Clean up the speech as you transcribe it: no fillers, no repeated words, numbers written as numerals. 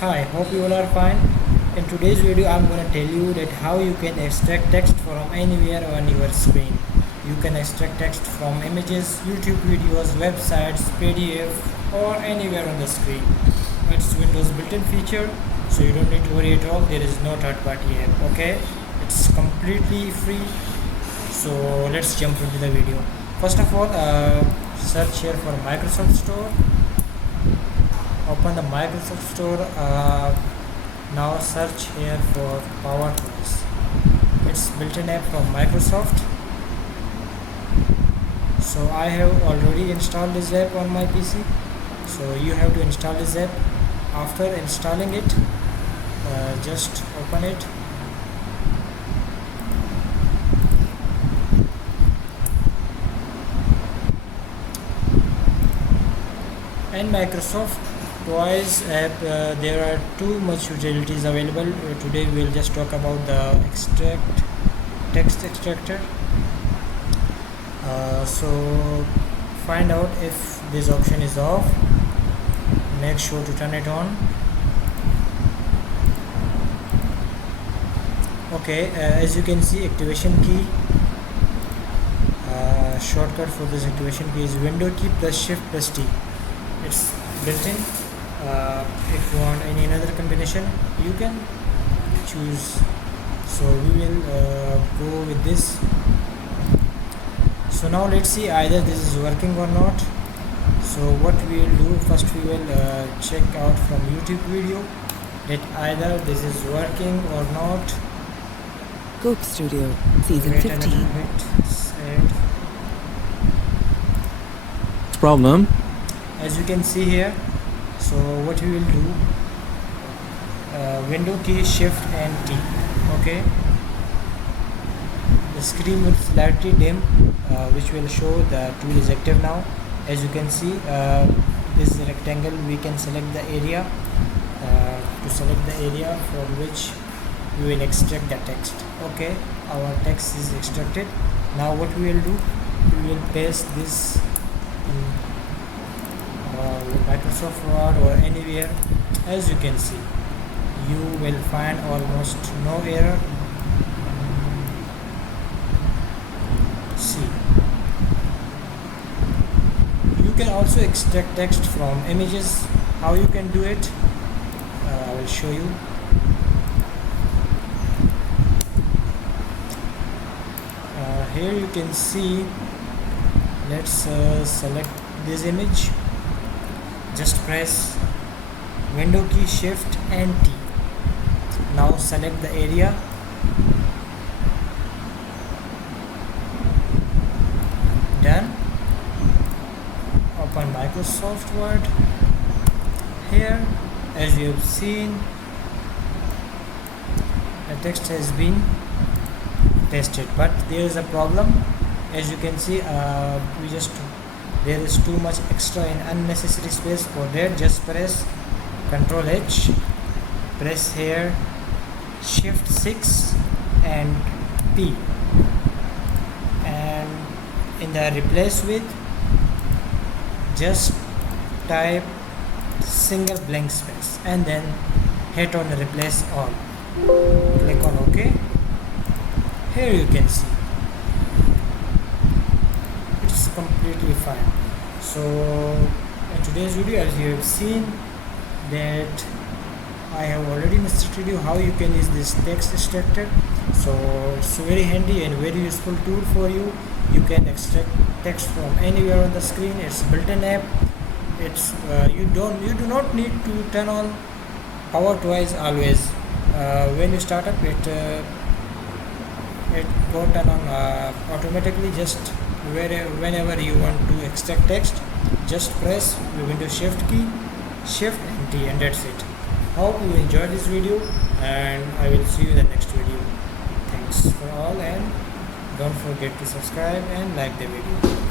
Hi, hope you all are fine. In today's video, I'm going to tell you that how you can extract text from anywhere on your screen. You can extract text from images, YouTube videos, websites, PDF, or anywhere on the screen. It's Windows built-in feature, so you don't need to worry at all. There is no third-party app. Okay, it's completely free. So let's jump into the video. First of all, search here for Microsoft Store. Open the Microsoft Store. Now search here for PowerToys. It's built-in app from Microsoft. So I have already installed this app on my PC. So you have to install this app. After installing it, just open it. In Microsoft Toys app, there are too much utilities available. Today we will just talk about the text extractor. So find out if this option is off. Make sure to turn it on. Okay, as you can see, activation key. Shortcut for this activation key is window key plus shift plus T. It's built-in. If you want any another combination, you can choose. So we will go with this. So now let's see either this is working or not. So what we will do, first we will check out from YouTube video that either this is working or not. Coke Studio, Season 15. Problem. As you can see here, so what we will do, window key shift and T. Okay, the screen will slightly dim, which will show the tool is active now. As you can see, this is a rectangle. We can select the area. To select the area from which we will extract the text. Okay, our text is extracted. Now what we will do, we will paste this in Microsoft Word or anywhere. As you can see, you will find almost no error. See, you can also extract text from images. How you can do it, I will show you. Here you can see, let's select this image. Just press window key shift and T. Now select the area. Done. Open Microsoft Word. Here, as you have seen, the text has been pasted, but there is a problem. As you can see, there is too much extra and unnecessary space. For that, just press Ctrl H, press here Shift 6 and P, and in the replace with, just type single blank space and then hit on replace all. Click on OK. Here you can see it's completely fine. So in today's video, as you have seen, that I have already instructed you how you can use this text extractor. So it's a very handy and very useful tool for you. You can extract text from anywhere on the screen. It's built-in app. It's you do not need to turn on PowerToys always. When you start up, it go turn on automatically. Just whenever you want to extract text, just press the window shift key, shift and T, and that's it. Hope you enjoyed this video, and I will see you in the next video. Thanks for all, and don't forget to subscribe and like the video.